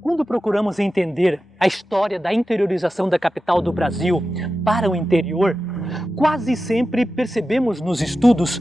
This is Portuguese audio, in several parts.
Quando procuramos entender a história da interiorização da capital do Brasil para o interior, quase sempre percebemos nos estudos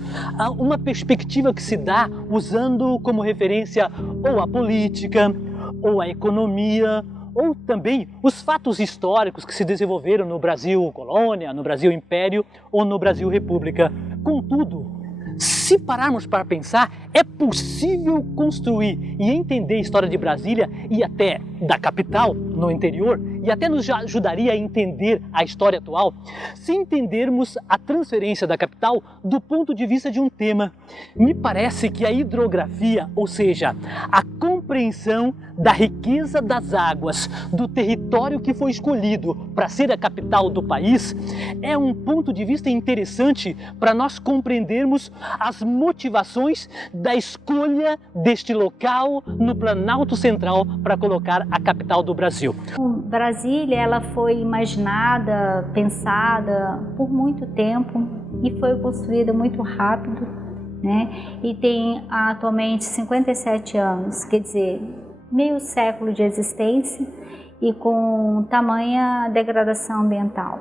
uma perspectiva que se dá usando como referência ou a política, ou a economia, ou também os fatos históricos que se desenvolveram no Brasil colônia, no Brasil império ou no Brasil república. Contudo, se pararmos para pensar, é possível construir e entender a história de Brasília e até da capital no interior, e até nos ajudaria a entender a história atual, se entendermos a transferência da capital do ponto de vista de um tema. Me parece que a hidrografia, ou seja, a compreensão da riqueza das águas do território que foi escolhido para ser a capital do país, é um ponto de vista interessante para nós compreendermos as motivações da escolha deste local no Planalto Central para colocar a capital do Brasil. Brasília, ela foi imaginada, pensada por muito tempo e foi construída muito rápido, né? E tem atualmente 57 anos, quer dizer, meio século de existência e com tamanha degradação ambiental.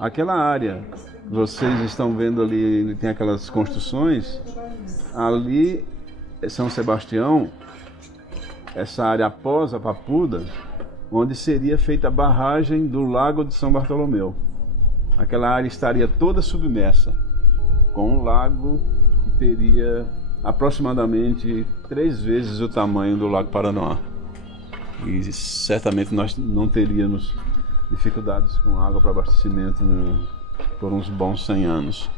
Aquela área que vocês estão vendo ali, tem aquelas construções, ali São Sebastião, essa área após a Papuda, onde seria feita a barragem do Lago de São Bartolomeu. Aquela área estaria toda submersa, com um lago que teria aproximadamente 3 vezes o tamanho do Lago Paranoá. E certamente nós não teríamos dificuldades com água para abastecimento por uns bons 100 anos.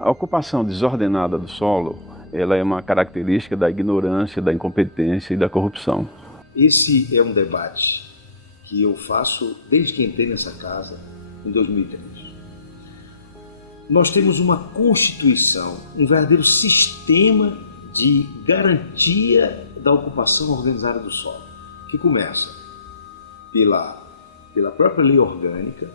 A ocupação desordenada do solo, ela é uma característica da ignorância, da incompetência e da corrupção. Esse é um debate que eu faço desde que entrei nessa casa, em 2003. Nós temos uma Constituição, um verdadeiro sistema de garantia da ocupação organizada do solo, que começa pela própria lei orgânica,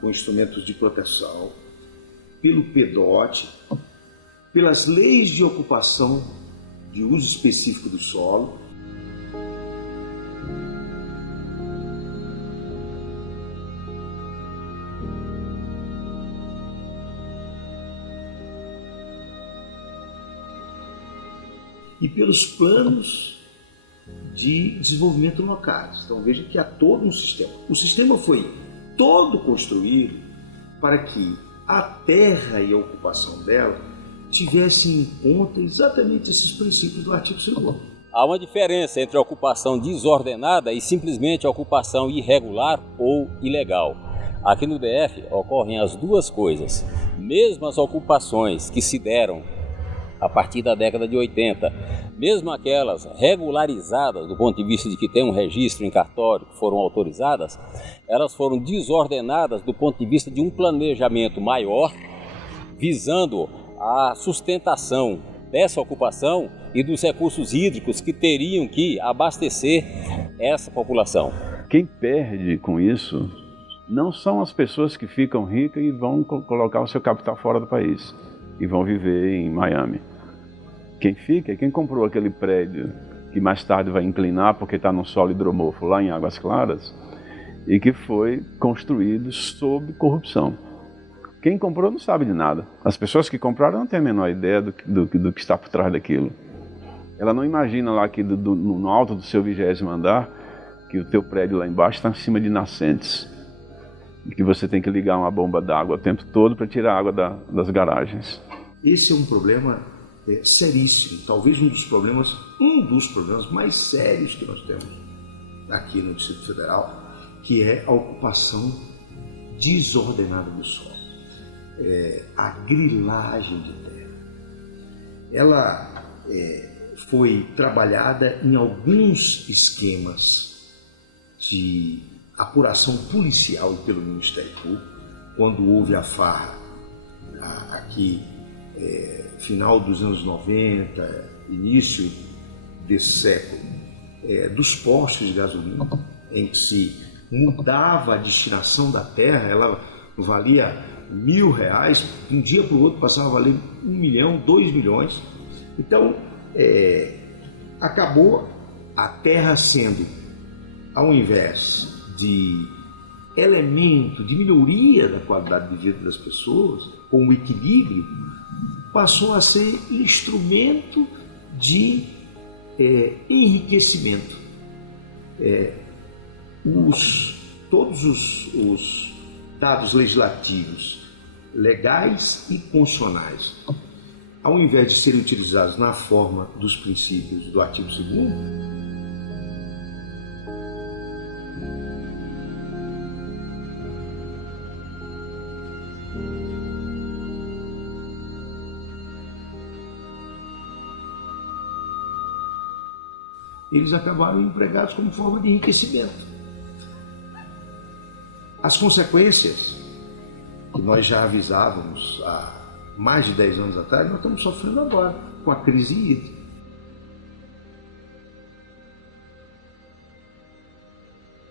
com instrumentos de proteção, pelo PEDOT, pelas leis de ocupação de uso específico do solo. E pelos planos de desenvolvimento locais. Então veja que há todo um sistema. O sistema foi todo construído para que a terra e a ocupação dela tivessem em conta exatamente esses princípios do artigo 2º. Há uma diferença entre a ocupação desordenada e simplesmente a ocupação irregular ou ilegal. Aqui no DF ocorrem as duas coisas. Mesmo as ocupações que se deram a partir da década de 80, mesmo aquelas regularizadas do ponto de vista de que tem um registro em cartório, que foram autorizadas, elas foram desordenadas do ponto de vista de um planejamento maior, visando a sustentação dessa ocupação e dos recursos hídricos que teriam que abastecer essa população. Quem perde com isso não são as pessoas que ficam ricas e vão colocar o seu capital fora do país e vão viver em Miami. Quem fica é quem comprou aquele prédio que mais tarde vai inclinar porque está num solo hidromorfo lá em Águas Claras e que foi construído sob corrupção. Quem comprou não sabe de nada. As pessoas que compraram não têm a menor ideia do que está por trás daquilo. Ela não imagina lá que no alto do seu 20º andar que o teu prédio lá embaixo está em cima de nascentes. que você tem que ligar uma bomba d'água o tempo todo para tirar a água das garagens. Esse é um problema seríssimo, talvez um dos problemas mais sérios que nós temos aqui no Distrito Federal, que é a ocupação desordenada do solo, a grilagem de terra. Ela foi trabalhada em alguns esquemas de apuração policial pelo Ministério Público, quando houve a farra aqui, final dos anos 90, início desse século, dos postos de gasolina, em que se mudava a destinação da terra, ela valia R$1.000, de um dia para o outro passava a valer 1 milhão, 2 milhões. Então, acabou a terra sendo, ao invés de elemento de melhoria da qualidade de vida das pessoas, com o equilíbrio, passou a ser instrumento de enriquecimento. Todos os dados legislativos, legais e constitucionais, ao invés de serem utilizados na forma dos princípios do artigo 2º, eles acabaram empregados como forma de enriquecimento. As consequências que nós já avisávamos há mais de 10 anos atrás, nós estamos sofrendo agora, com a crise hídrica.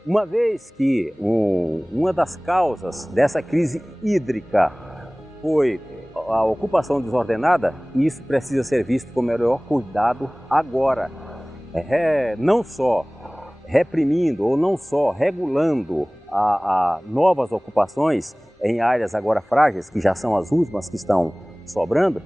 Uma vez que uma das causas dessa crise hídrica foi a ocupação desordenada, isso precisa ser visto com o maior cuidado agora. Não só reprimindo ou não só regulando a novas ocupações em áreas agora frágeis, que já são as últimas que estão sobrando,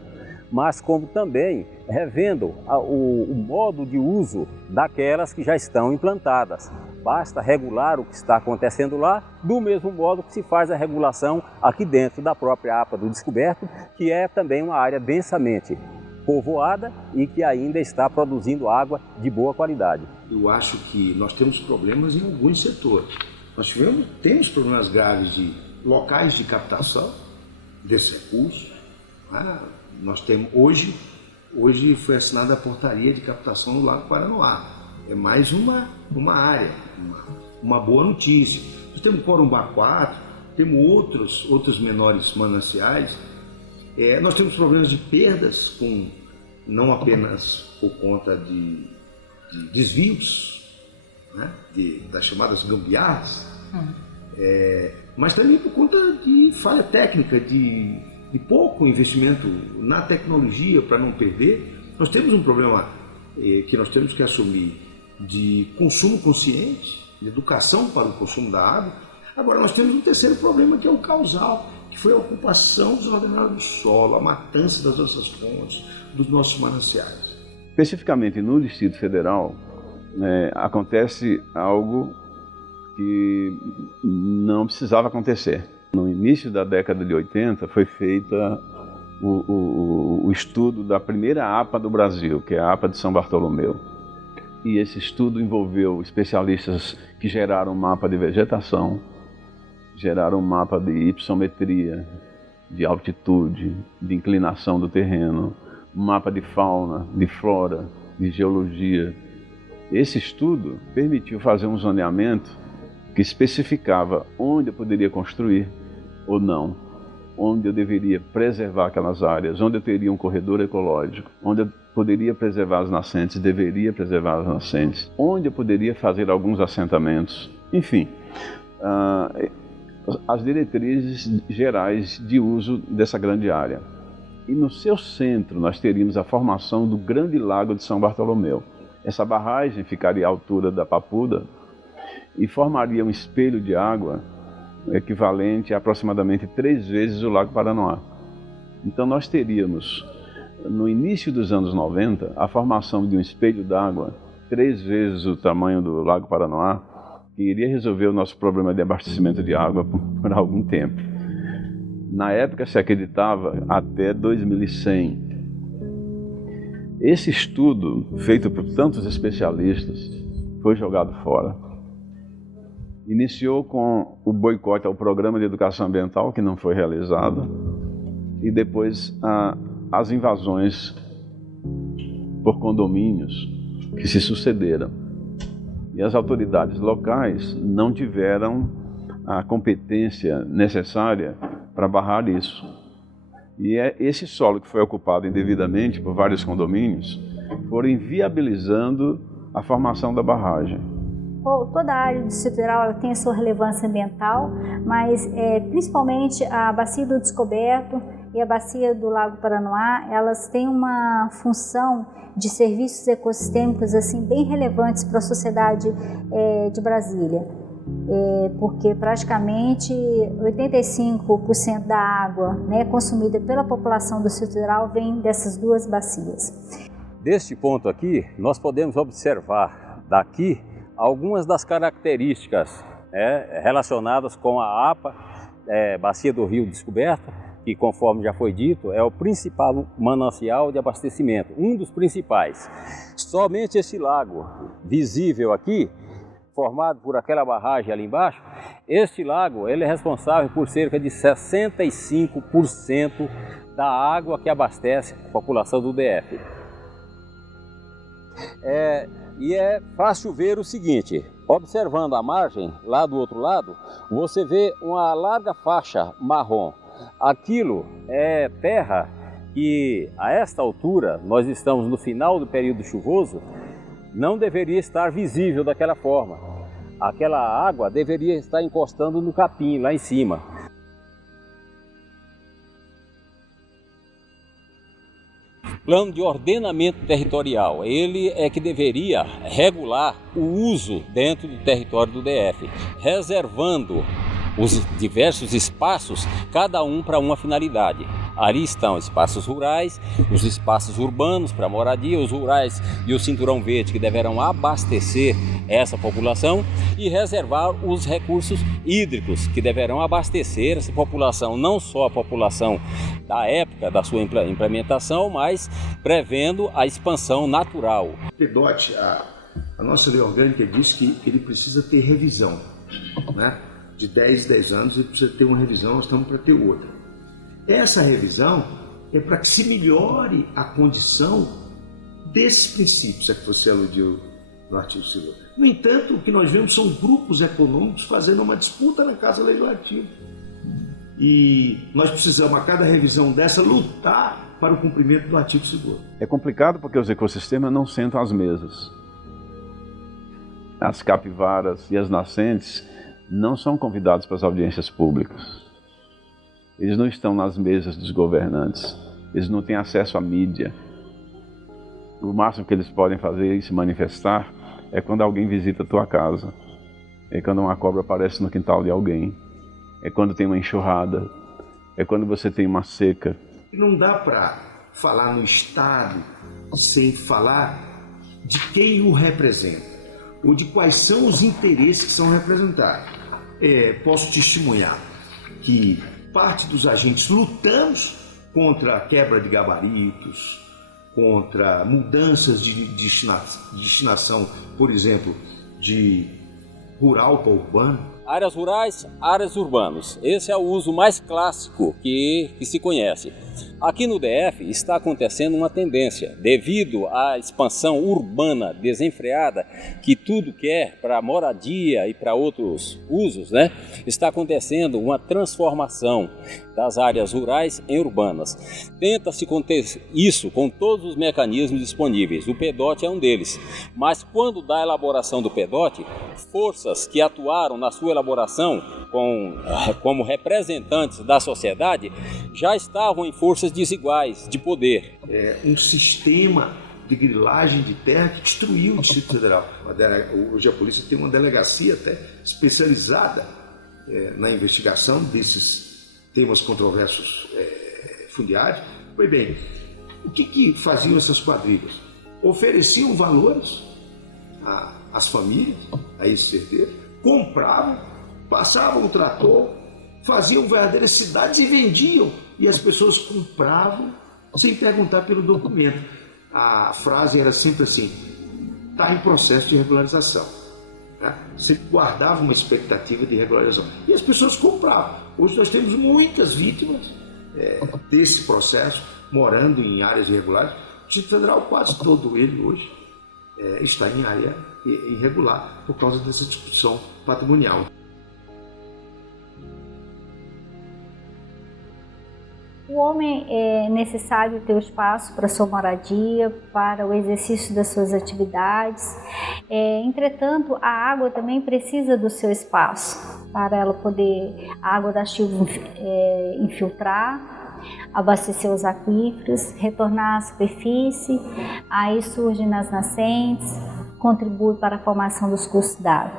mas como também revendo o modo de uso daquelas que já estão implantadas. Basta regular o que está acontecendo lá, do mesmo modo que se faz a regulação aqui dentro da própria APA do Descoberto, que é também uma área densamente povoada e que ainda está produzindo água de boa qualidade. Eu acho que nós temos problemas em alguns setores. Nós temos problemas graves de locais de captação desses recursos. Nós temos hoje foi assinada a portaria de captação no Lago Paranoá. É mais uma área, uma boa notícia. Nós temos Corumbá 4, temos outros menores mananciais. Nós temos problemas de perdas, não apenas por conta de desvios, né, das chamadas gambiarras, mas também por conta de falha técnica, de pouco investimento na tecnologia para não perder. Nós temos um problema que nós temos que assumir de consumo consciente, de educação para o consumo da água. Agora nós temos um terceiro problema, que é o causal, que foi a ocupação desordenada do solo, a matança das nossas fontes, dos nossos mananciais. Especificamente no Distrito Federal, acontece algo que não precisava acontecer. No início da década de 80 foi feita o estudo da primeira APA do Brasil, que é a APA de São Bartolomeu. E esse estudo envolveu especialistas que geraram um mapa de vegetação, geraram um mapa de hipossometria, de altitude, de inclinação do terreno, um mapa de fauna, de flora, de geologia. Esse estudo permitiu fazer um zoneamento que especificava onde eu poderia construir ou não, onde eu deveria preservar aquelas áreas, onde eu teria um corredor ecológico, onde eu poderia preservar as nascentes, deveria preservar as nascentes, onde eu poderia fazer alguns assentamentos, enfim, as diretrizes gerais de uso dessa grande área. E no seu centro nós teríamos a formação do Grande Lago de São Bartolomeu. Essa barragem ficaria à altura da Papuda e formaria um espelho de água equivalente a aproximadamente 3 vezes o Lago Paranoá. Então nós teríamos, no início dos anos 90, a formação de um espelho d'água 3 vezes o tamanho do Lago Paranoá, que iria resolver o nosso problema de abastecimento de água por algum tempo. Na época se acreditava até 2100. Esse estudo, feito por tantos especialistas, foi jogado fora. Iniciou com o boicote ao programa de educação ambiental, que não foi realizado, e depois as invasões por condomínios que se sucederam. E as autoridades locais não tiveram a competência necessária para barrar isso. E esse solo que foi ocupado indevidamente por vários condomínios foram inviabilizando a formação da barragem. Toda a área do Distrito Federal ela tem a sua relevância ambiental, mas principalmente a Bacia do Descoberto e a Bacia do Lago Paranoá, elas têm uma função de serviços ecossistêmicos assim, bem relevantes para a sociedade de Brasília. Porque praticamente 85% da água, né, consumida pela população do Distrito Federal vem dessas duas bacias. Deste ponto aqui, nós podemos observar daqui algumas das características relacionadas com a APA, Bacia do Rio Descoberta, que, conforme já foi dito, é o principal manancial de abastecimento, um dos principais. Somente esse lago visível aqui, formado por aquela barragem ali embaixo, este lago ele é responsável por cerca de 65% da água que abastece a população do DF. E é fácil ver o seguinte, observando a margem, lá do outro lado, você vê uma larga faixa marrom. Aquilo é terra que, a esta altura, nós estamos no final do período chuvoso, não deveria estar visível daquela forma. Aquela água deveria estar encostando no capim, lá em cima. Plano de ordenamento territorial, ele é que deveria regular o uso dentro do território do DF, reservando os diversos espaços, cada um para uma finalidade. Ali estão espaços rurais, os espaços urbanos para moradia, os rurais e o cinturão verde que deverão abastecer essa população e reservar os recursos hídricos que deverão abastecer essa população, não só a população da época da sua implementação, mas prevendo a expansão natural. O PEDOT, a nossa lei orgânica diz que ele precisa ter revisão, né? De 10 em 10 anos ele precisa ter uma revisão, nós estamos para ter outra. Essa revisão é para que se melhore a condição desses princípios a que você aludiu no artigo 2º. No entanto, o que nós vemos são grupos econômicos fazendo uma disputa na Casa Legislativa. E nós precisamos, a cada revisão dessa, lutar para o cumprimento do artigo 2º. É complicado porque os ecossistemas não sentam às mesas. As capivaras e as nascentes não são convidados para as audiências públicas. Eles não estão nas mesas dos governantes. Eles não têm acesso à mídia. O máximo que eles podem fazer e se manifestar é quando alguém visita a tua casa. É quando uma cobra aparece no quintal de alguém. É quando tem uma enxurrada. É quando você tem uma seca. Não dá para falar no Estado sem falar de quem o representa, ou de quais são os interesses que são representados. Posso testemunhar que parte dos agentes lutamos contra a quebra de gabaritos, contra mudanças de destinação, por exemplo, de rural para urbano. Áreas rurais, áreas urbanas. Esse é o uso mais clássico que se conhece. Aqui no DF está acontecendo uma tendência, devido à expansão urbana desenfreada, que tudo quer para moradia e para outros usos, né? Está acontecendo uma transformação das áreas rurais em urbanas. Tenta-se conter isso com todos os mecanismos disponíveis. O PEDOT é um deles. Mas quando da elaboração do PEDOT, forças que atuaram na sua elaboração como representantes da sociedade já estavam em forças desiguais de poder. Um sistema de grilagem de terra que destruiu o Distrito Federal. Hoje a polícia tem uma delegacia até especializada na investigação desses temas controversos fundiários. Pois bem, o que faziam essas quadrilhas? Ofereciam valores às famílias, a esses herdeiros, compravam, passavam o trator, faziam verdadeiras cidades e vendiam. E as pessoas compravam sem perguntar pelo documento. A frase era sempre assim: está em processo de regularização. Sempre guardava uma expectativa de regularização. E as pessoas compravam. Hoje nós temos muitas vítimas desse processo, morando em áreas irregulares. O Distrito Federal, quase todo ele hoje, está em área irregular por causa dessa discussão patrimonial. O homem é necessário ter o espaço para sua moradia, para o exercício das suas atividades. Entretanto, a água também precisa do seu espaço para ela poder, a água da chuva, infiltrar, abastecer os aquíferos, retornar à superfície, aí surge nas nascentes, contribui para a formação dos cursos d'água.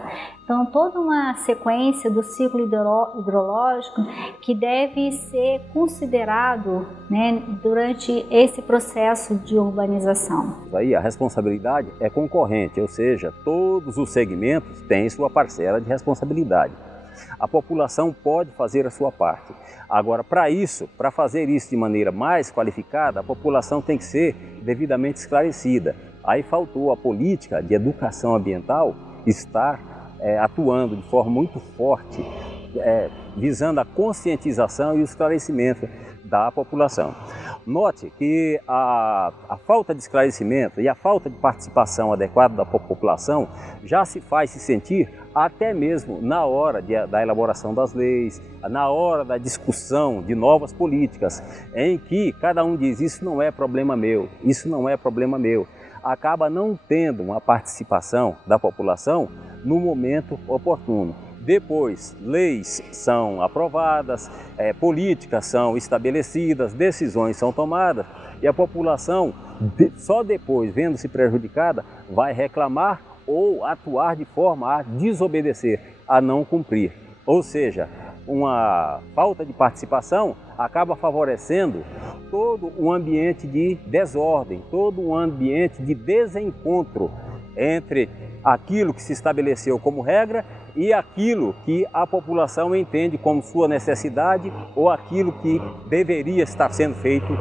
Então, toda uma sequência do ciclo hidrológico que deve ser considerado, né, durante esse processo de urbanização. Aí a responsabilidade é concorrente, ou seja, todos os segmentos têm sua parcela de responsabilidade. A população pode fazer a sua parte. Agora, para fazer isso de maneira mais qualificada, a população tem que ser devidamente esclarecida. Aí faltou a política de educação ambiental estar atuando de forma muito forte, visando a conscientização e o esclarecimento da população. Note que a falta de esclarecimento e a falta de participação adequada da população já se faz se sentir até mesmo na hora da elaboração das leis, na hora da discussão de novas políticas, em que cada um diz: isso não é problema meu, isso não é problema meu. Acaba não tendo uma participação da população no momento oportuno. Depois, leis são aprovadas, políticas são estabelecidas, decisões são tomadas e a população, só depois, vendo-se prejudicada, vai reclamar ou atuar de forma a desobedecer, a não cumprir. Ou seja, uma falta de participação acaba favorecendo todo um ambiente de desordem, todo um ambiente de desencontro entre aquilo que se estabeleceu como regra e aquilo que a população entende como sua necessidade ou aquilo que deveria estar sendo feito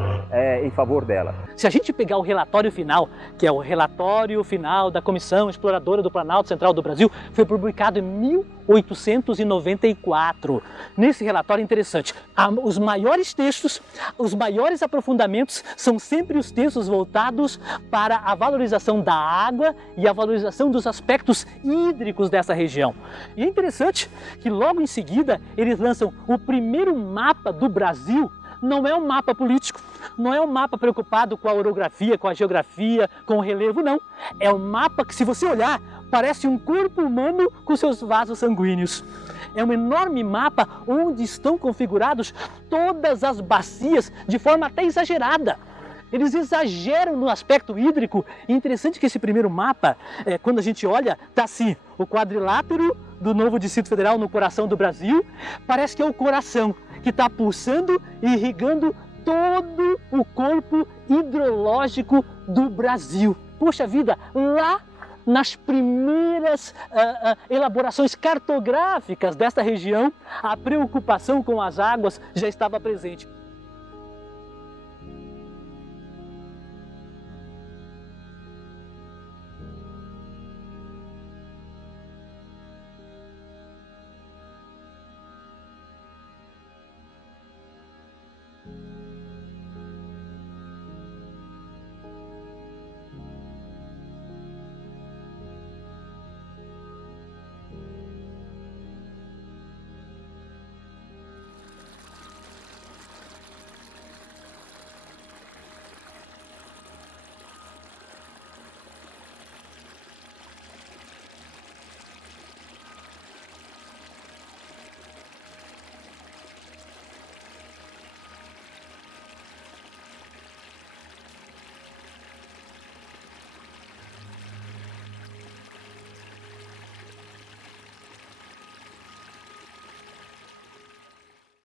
em favor dela. Se a gente pegar o relatório final, que é o relatório final da Comissão Exploradora do Planalto Central do Brasil, foi publicado em 1894. Nesse relatório interessante, os maiores textos, os maiores aprofundamentos são sempre os textos voltados para a valorização da água e a valorização dos aspectos hídricos dessa região. E é interessante que logo em seguida eles lançam o primeiro mapa do Brasil. Não é um mapa político, não é um mapa preocupado com a orografia, com a geografia, com o relevo, não. É um mapa que, se você olhar, parece um corpo humano com seus vasos sanguíneos. É um enorme mapa onde estão configurados todas as bacias de forma até exagerada. Eles exageram no aspecto hídrico. E interessante que esse primeiro mapa, quando a gente olha, está assim, o quadrilátero do novo Distrito Federal no coração do Brasil, parece que é o coração que está pulsando e irrigando todo o corpo hidrológico do Brasil. Poxa vida, lá nas primeiras elaborações cartográficas desta região, a preocupação com as águas já estava presente.